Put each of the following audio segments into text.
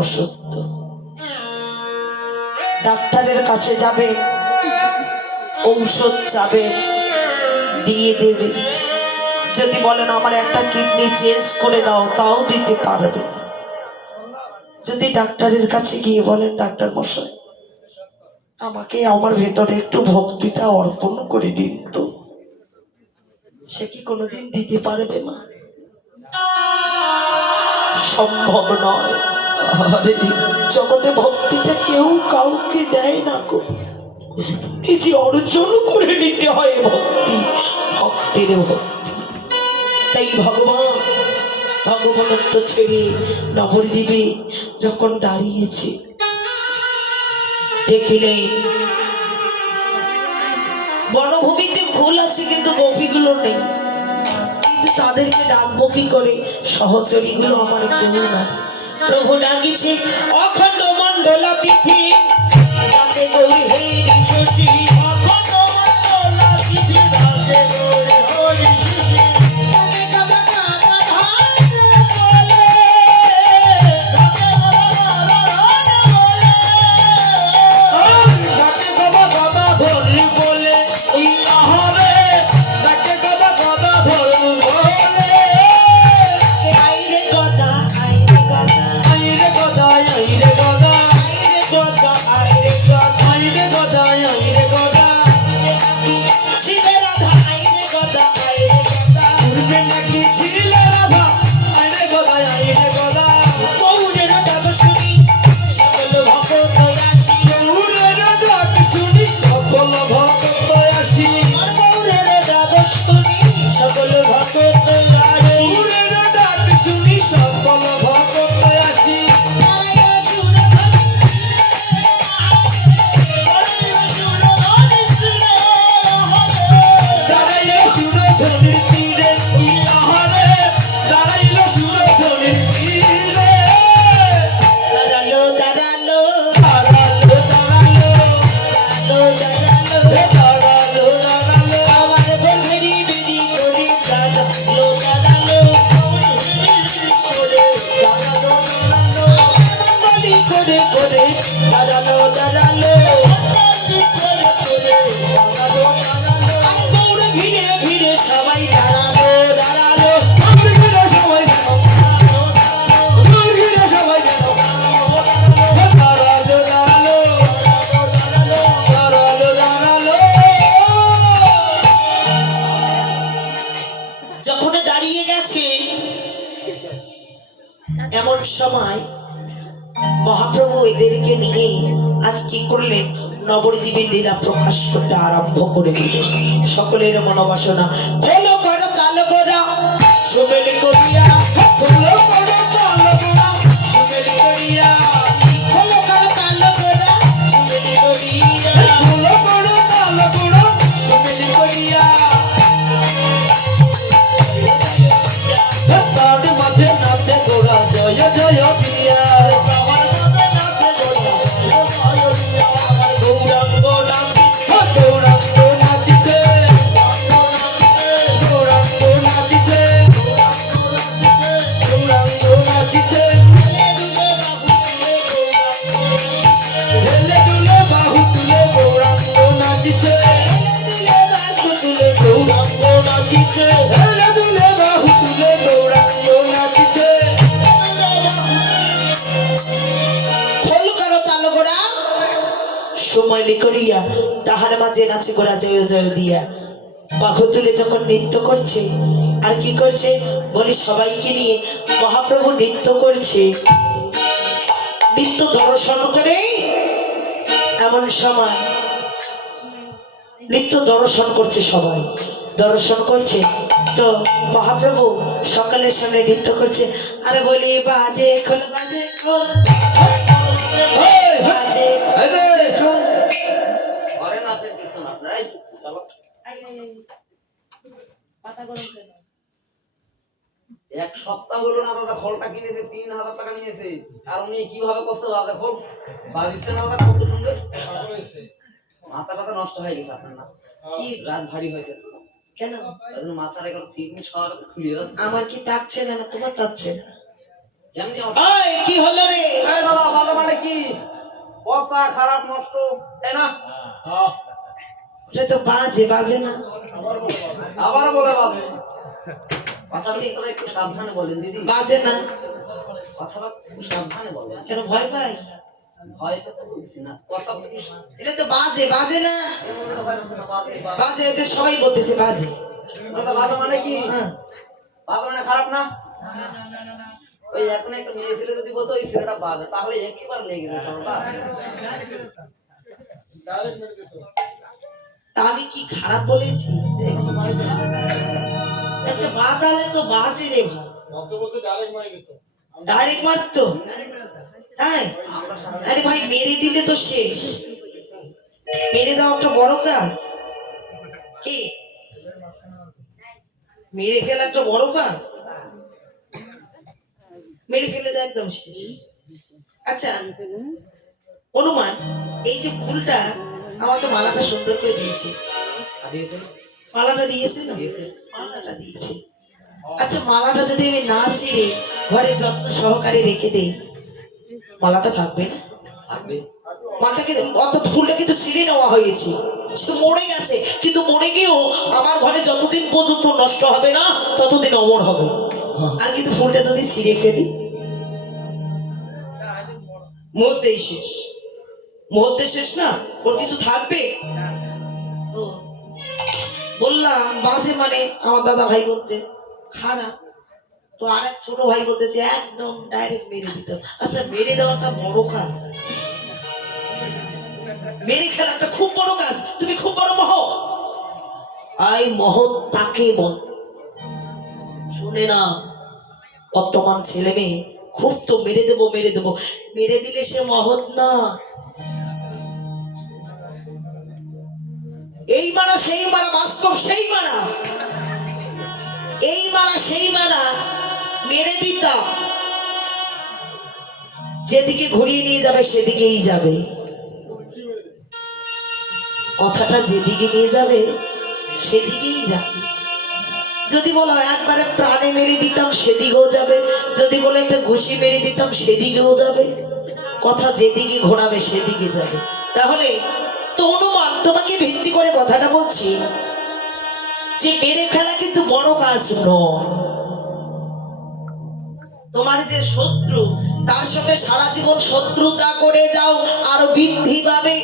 অসুস্থ। ডাক্তারের কাছে যাবে, ঔষধ চাবে, দিয়ে দেবে। যদি বলেন আমার একটা কিডনি চেঞ্জ করে দাও, তাও দিতে পারবে। যদি ডাক্তারের কাছে গিয়ে বলেন, ডাক্তার মশাই, আমাকে আমার ভেতরে একটু ভক্তিটা অর্পণ করে দিন তো। সে কি কোনোদিন দিতে পারবে মা? সম্ভব নয়। জগতে ভক্তিটা কেউ কাউকে দেয় না গো। নিজে অর্জন করে নিতে হয় ভক্তি, ভক্তের ভক্তি। তাই ভগবান ভগবানত্ব ছেড়ে নবদ্বীপে যখন দাঁড়িয়েছে, দেখিলেন বনভূমিতে ফুল আছে কিন্তু গোপীগুলো নেই। কিন্তু তাদেরকে ডাকবো কি করে? সহচরীগুলো আমার কেউ নাই। প্রভু ডাকিছে অখণ্ড মন্ডল তিথি তাতে গৌরী হে এমন সময় মহাপ্রভু এদেরকে নিয়ে আজ কি করলেন? নবদ্বীপের লীলা প্রকাশ করতে আরম্ভ করে দিলেন। সকলের মনোবাসনা। সময় করিয়া তাহার মাঝে নাচে গোড়া জয় জয় দিয়া। বাহু তুলে যখন নৃত্য করছে আর কি করছে? বলি সবাইকে নিয়ে মহাপ্রভু নৃত্য করছে। নৃত্য দর্শন করে এমন সময় নৃত্য দর্শন করছে সবাই। দর্শন করছে। তো মহাপ্রভু সকালের সামনে নৃত্য করছে। আরে বলি বাজে খোল বাজে খোল। বাজে। খোল। করেন আপনি কীর্তন আপনারাই চলো আই, আই, আই। পাতা গরম কেন? এক সপ্তাহ হলো না দাদা খোলটা কিনেছে তিন হাজার টাকা নিয়েছে। আর উনি কীভাবে করতে দাদা খোল বাজিচ্ছে না দাদা কত সুন্দর। মাথা টাথা নষ্ট হয়ে গেছে আপনার না। কি? রাত ভারী হয়েছে কেন? মাথার একবার সিটনি সব খুলিয়ে যাচ্ছে আমার কি তাকছে না? তোমার তাকছে না? কেমনি কি হলো রে? দাদা বাজে মানে কি? পচা খারাপ নষ্ট তাই না? ওটা তো বাজে বাজে না। আবার বলে বাজে। একটু সাবধানে বলেন দিদি। বাজে না। সাবধানে বলেন। কেন ভয় পাই? ভয় পেতে বলছি না। এটা তো বাজে বাজে না। বাজে, এটা সবাই বলতেছে বাজে। মানে কি? হ্যাঁ। বাজে মানে খারাপ না। ওই এখন একটা মেয়ে ছেলে যদি বলতো ওই ছেলেটা বাজে তাহলে একেবারে লেগে যেত তা আমি কি খারাপ বলেছি? আচ্ছা বাজালে তো বাজে রে ভাই। ডাইরেক্ট মারতো? তাই? আরে ভাই, মেরে দিলে তো শেষ। মেরে দাও একটা বড় কাজ। কি? মেরে ফেলা একটা বড় কাজ? মেরে ফেলে দাও একদম শেষ। আচ্ছা অনুমান এই যে ফুলটা আমাকে মালাটা সুন্দর করে দিয়েছে। মালাটা দিয়েছে না? মালাটা দিয়েছে। আচ্ছা মালাটা যদি আমি না ছিঁড়ে ঘরে যত্ন সহকারে রেখে দেই মালাটা থাকবে না? মালাটাকে অত ফুলটা কিন্তু ছিঁড়ে নেওয়া হয়েছে। সে মরে গেছে কিন্তু মরে গিয়েও আমার ঘরে যতদিন পর্যন্ত নষ্ট হবে না ততদিন অমর হবে। আর কিন্তু ফুলটা যদি ছিঁড়ে ফেলি মুহূর্তেই শেষ। মুহূর্তে শেষ না? ওর কিছু থাকবে? তো বললাম, বাজে মানে আমার দাদা ভাই বলতে, খারাপ। তো আর এক ছোট ভাই বলতেছে, একদম ডাইরেক্ট মেরে দিতে। আচ্ছা মেরে দেওয়াটা বড় কাজ। মেরে খেলাটা খুব বড় কাজ। তুমি খুব বড় মহ আই মহৎ তাকে বল। শুনে না বর্তমান ছেলে মেয়ে খুব তো মেরে দেবো মেরে দেবো। মেরে দিলে সে মহৎ না। এই মারা, সেই মারা, বাস্তব সেই মারা। এই মারা, সেই মারা, মেরে দিতাম। যেদিকে ঘুরিয়ে নিয়ে যাবে, সেদিকেই যাবে। কথাটা যেদিকে নিয়ে যাবে, সেদিকেই যাবে। যদি বলো একবারে প্রাণে মেরে দিতাম সেদিকেও যাবে। যদি বলো একটা ঘুষি মেরে দিতাম সেদিকেও যাবে। কথা যেদিকে ঘোরাবে সেদিকে যাবে। তাহলে তো অনুমান তোমাকে ভিত্তি করে কথাটা বলছি, যে মেরে ফেলা কিন্তু বড় কাজ নয়। তোমার যে শত্রু, তার সঙ্গে সারা জীবন শত্রুতা করে যাও আরও বৃদ্ধি পাবে।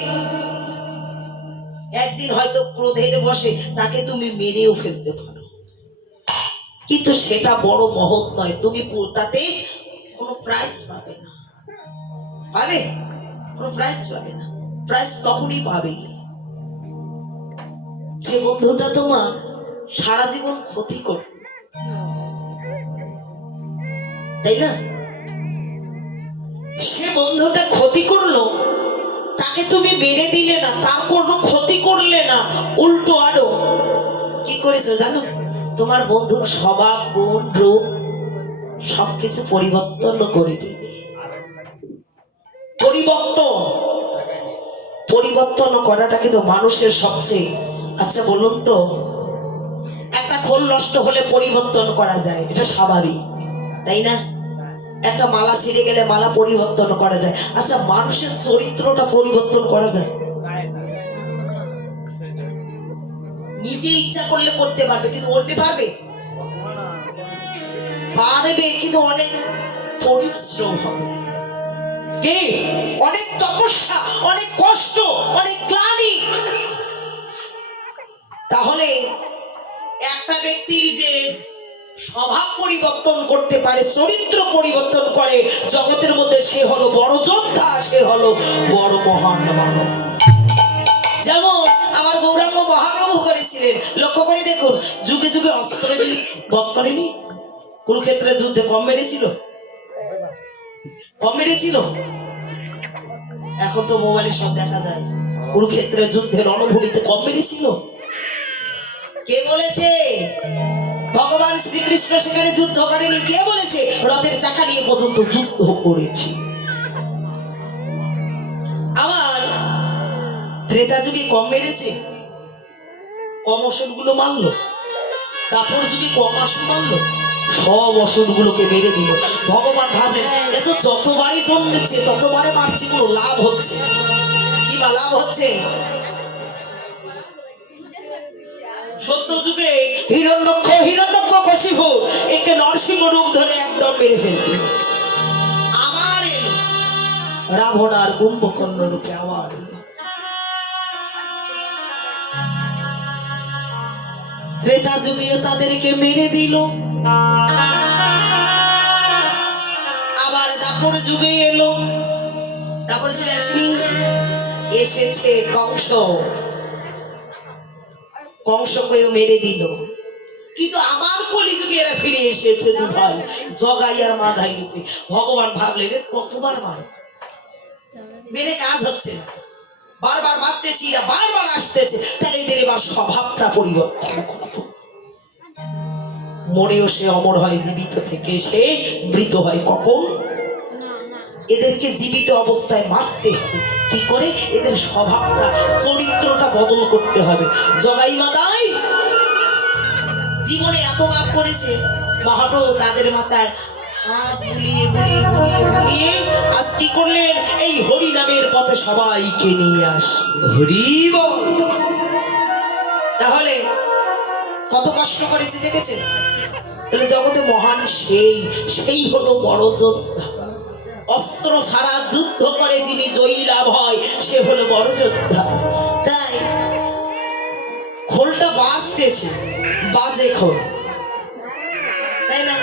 একদিন হয়তো ক্রোধের বসে তাকে তুমি মেরেও ফেলতে পারো। কিন্তু সেটা বড় মহৎ নয়। তুমি তাতে কোনো প্রাইজ পাবে না। পাবে? কোনো প্রাইজ পাবে না। প্রাইজ তখনই পাবে। যে বন্ধুটা তোমার সারা জীবন ক্ষতি করবে তাই না? সে বন্ধুটা ক্ষতি করল, তাকে তুমি মেরে দিলে না, তার কোনো ক্ষতি করলে না, উল্টো আরও। কি করেছ জানো? তোমার বন্ধুর স্বভাব, গুণ, রূপ সবকিছু পরিবর্তন করে দিলে পরিবর্তন। পরিবর্তন করাটা কিন্তু মানুষের সবচেয়ে আচ্ছা বলুন তো, একটা খোল নষ্ট হলে পরিবর্তন করা যায়, এটা স্বাভাবিক, তাই না? একটা মালা ছিঁড়ে গেলে মালা পরিবর্তন করা যায়। আচ্ছা মানুষের চরিত্রটা পরিবর্তন করা যায়? নিজে ইচ্ছা করলে করতে পারবে, কিন্তু অন্য পারবে? পারবে, কিন্তু অনেক পরিশ্রম হবে। কে? অনেক তপস্যা, অনেক কষ্ট, অনেক গ্লানি। তাহলে একটা ব্যক্তির যে স্বভাব পরিবর্তন করতে পারে, চরিত্র পরিবর্তন করে জগতের মধ্যে, সে হলো বড় যোদ্ধা, সে হলো বড় মহান মানব। যেমন আমার গৌরাঙ্গ মহাপ্রভু করেছিলেন। লক্ষ্য করে দেখুন, যুগে যুগে অস্ত্র দিয়ে বধ করেনি, কুরুক্ষেত্রের যুদ্ধে কম মেরেছিল? কম মেরেছিল? এখন তো মোবাইলে সব দেখা যায়। কুরুক্ষেত্রের যুদ্ধের রণভূমিতে কম মেরেছিল? কে বলেছে? ভগবান শ্রীকৃষ্ণ সেখানে যুদ্ধ করেনি। কে বলেছে? রথের চাকা নিয়ে পর্যন্ত যুদ্ধ করেছি। আবার ত্রেতা যুগে কম মেরেছে, কম অসুরগুলো মারলো তারপর যুগে কম আসুর মারলো, সব অসুরগুলোকে মেরে দিল। ভগবান ভাবলেন, এ তো যতবারই জন্মেছে, ততবারে মারছে, কোনো লাভ হচ্ছে না। কি বা লাভ হচ্ছে? সত্য যুগে হিরণ্যক্ষ হিরণ্যক্ষ কশিপুর একে নরসিংহ রূপ ধরে একদম মেরে ফেলবে আবার রাবণ আর কুম্ভকর্ণ রূপে আবার ত্রেতা যুগেও তাদেরকে মেরে দিল। আবার দাপর যুগে এলো। তারপরে চলে আসবি এসেছে কংস। কংসকেও মেরে দিল। কিন্তু আবার কলিযুগে এরা ফিরে এসেছে দু ভাই জগাই আর মাধাই ভগবান ভাবলেন কতবার মার। মেরে কাজ হচ্ছে না। বারবার মারতেছি এরা বারবার আসতেছে। তাহলে এদের এবার স্বভাবটা পরিবর্তন করব। মরেও সে অমর হয়, জীবিত থেকে সে মৃত হয় কখন? এদেরকে জীবিত অবস্থায় মারতে হবে। কি করে? এদের স্বভাবটা, চরিত্রটা বদল করতে হবে। জগাই মাদাই! জীবনে এত পাপ করেছে, মহাপ্রভু তাদের মাথায় হাত বুলিয়ে বুলিয়ে বুলিয়ে সবাইকে নিয়ে আস হরি তাহলে কত কষ্ট করেছে দেখেছেন? তাহলে জগতে মহান সেই সেই হলো বড় যোদ্ধা। অস্ত্র ছাড়া যুদ্ধ করে যিনি জয়ী লাভ হয় সে হলো বড় যোদ্ধা। তাই খোলটা বাজতেছে বাজে খোল। তাই না?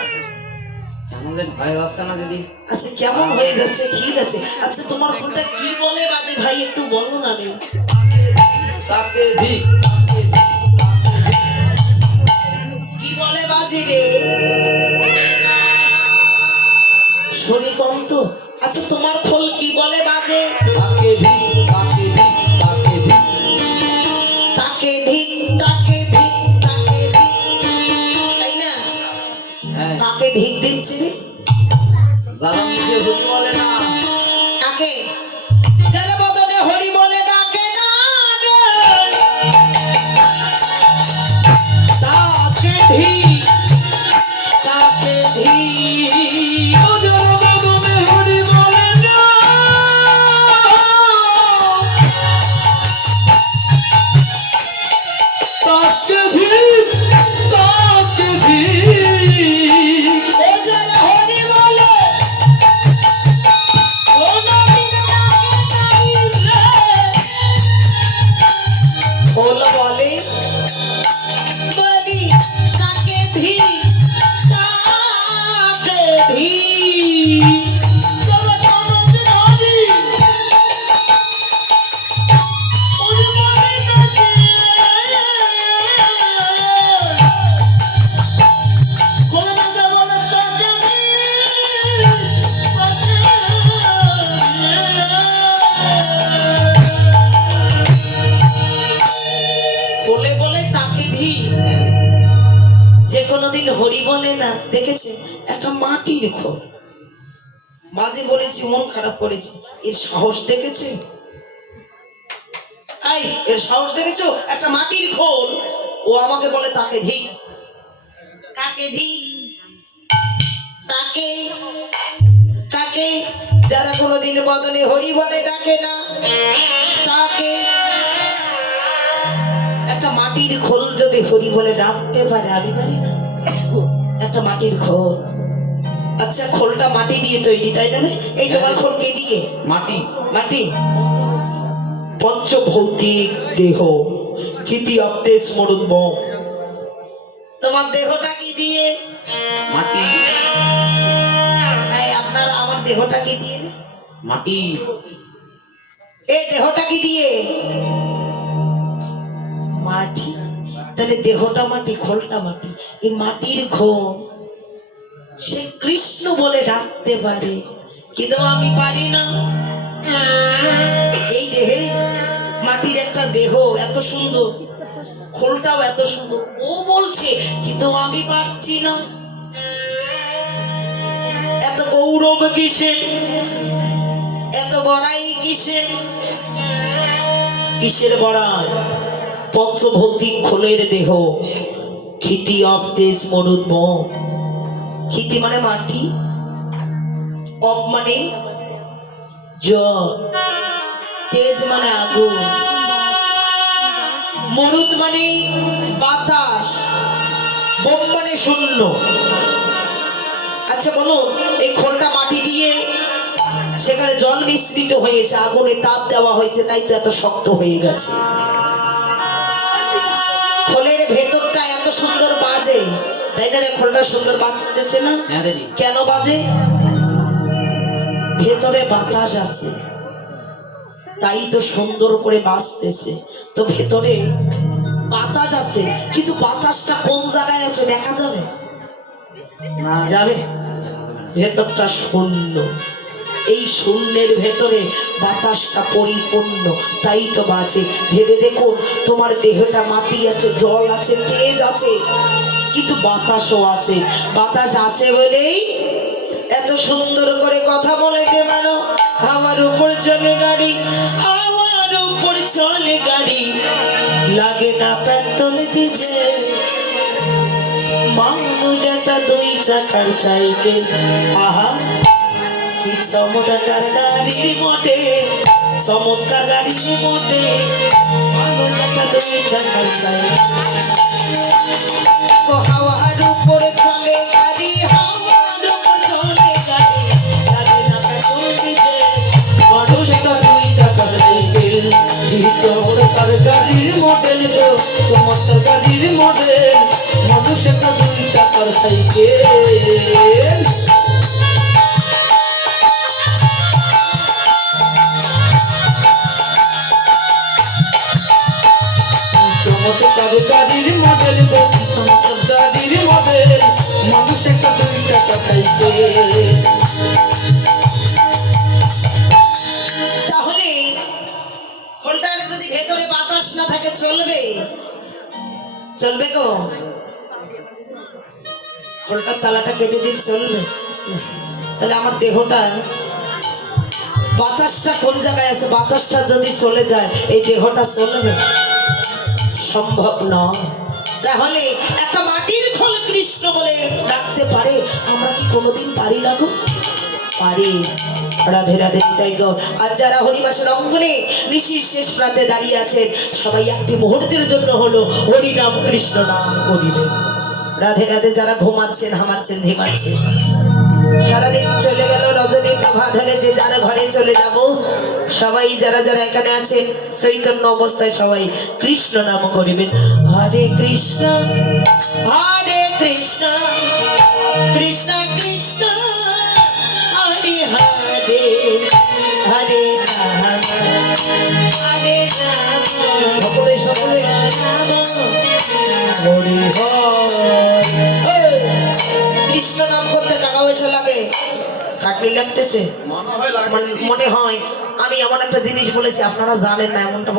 আমাদের ভয় হচ্ছে না দিদি? আচ্ছা কেমন হয়ে যাচ্ছে? ঠিক আছে। আচ্ছা তোমার ফোনটা কি বলে? বাজে ভাই একটু বলো না রে তাকে দি কি বলে বাজে রে? খোল মাঝে বলেছি মন খারাপ করেছি। এর সাহস দেখেছে? আই এর সাহস দেখেছ? একটা মাটির খোল। ও আমাকে বলে তাকে ধি। কাকে ধি? তাকে। কাকে যারা কোনোদিন বদনে হরি বলে ডাকে না। তাকে? একটা মাটির খোল যদি হরি বলে ডাকতে পারে আমি পারি না। একটা মাটির খোল। আচ্ছা খোলটা মাটি দিয়ে তৈরি তাই না এই তোমার খোল কে দিয়ে? মাটি। মাটি। পঞ্চভৌতিক দেহ। খিতি অপ্তে স্মরুদ্ম তোমার দেহটা কি দিয়ে? মাটি। আপনার আমার দেহটা কি দিয়ে রে? মাটি। এই দেহটা কি দিয়ে? মাটি। তাহলে দেহটা মাটি খোলটা মাটি। এই মাটির খোল সে কৃষ্ণ বলে ডাকতে পারে। কিন্তু আমি পারি না। এই দেহে মাটির একটা দেহ এত সুন্দর, খোলটাও এত সুন্দর। ও বলছে, কিন্তু আমি পারছি না। এত গৌরব কিসের এত বড়াই কিসের কিসের বড়াই? পঞ্চভৌতিক খোলের দেহ। ক্ষিতি অফ তেজ মরুদ ক্ষিতি মানে মাটি, অপ মানে জল, তেজ মানে আগুন, মরুদ মানে বাতাস, বোম মানে শূন্য। আচ্ছা বলো এই খোলটা মাটি দিয়ে সেখানে জল মিশ্রিত হয়েছে, আগুনে তাপ দেওয়া হয়েছে, তাই তো এত শক্ত হয়ে গেছে। তাই না খোলটা সুন্দর বাজতেছে না? হ্যাঁ কেন বাজে? ভেতরে বাতাস আছে। তাই তো সুন্দর করে বাজতেছে। তো ভেতরে বাতাস আছে। কিন্তু বাতাসটা কোন জায়গায় আছে দেখা যাবে? যাবে? ভেতরটা শূন্য। এই শূন্যের ভেতরে বাতাসটা পরিপূর্ণ। তাই তো বাজে। ভেবে দেখুন তোমার দেহটা মাটি আছে জল আছে তেজ আছে। কিন্তু বাতাসও আছে। বাতাস আছে বলেই এত সুন্দর করে কথা বলেতে পারো। আমার উপর চলে গাড়ি, আমার উপর চলে গাড়ি। লাগে না পেট্রোল ডিজেল। মানুষ একটা দুই চাকার সাইকেল। আহা, কি চমৎকার গাড়ির মোটে চমৎকার গাড়ির মোটে একটা দুই চাকার ও হাওয়ার উপরে চলে গাড়ি হাওয়ার উপর চলে গাড়ি চমৎকার গাড়ির মডেল গো দুই চাকার সাইকেল তাহলে খোলটার যদি ভেতরে বাতাস না থাকে, চলবে? চলবে গো। খোলটার তালাটা কেটে দিন, চলবে। তাহলে আমার দেহটা, বাতাসটা কোন জায়গায় আছে? বাতাসটা যদি চলে যায়, এই দেহটা চলবে? সম্ভব নয়। তাহলে একটা মাটির খোল কৃষ্ণ বলে ডাকতে পারে। আমরা কি কোনোদিন পারি না গো? পারি। রাধে রাধে নিতাই গৌর আর যারা হরিবাসের অঙ্গনে ঋষির শেষ প্রান্তে দাঁড়িয়ে আছেন, সবাই একটি মুহূর্তের জন্য হলো হরি নাম কৃষ্ণ নাম করিবেন রাধে রাধে, যারা ঘুমাচ্ছেন, হামাচ্ছেন, ঝিমাচ্ছেন। সারাদিন চলে গেল রজনী প্রভাত হলে যে যারা ঘরে চলে যাব। সবাই যারা যারা এখানে আছেন চৈতন্য অবস্থায় সবাই কৃষ্ণ নাম করিবেন। হরে কৃষ্ণ হরে কৃষ্ণ কৃষ্ণ কৃষ্ণ হরে হরে হরে রাম হরে রাম সকলে সকলে। রাম হরি। হরে। কৃষ্ণ নাম করতে টাকা পয়সা লাগে। খাটনি লাগতেছে। মনে হয় মনে হয় আমি এমন একটা জিনিস বলেছি আপনারা জানেন না এমনটা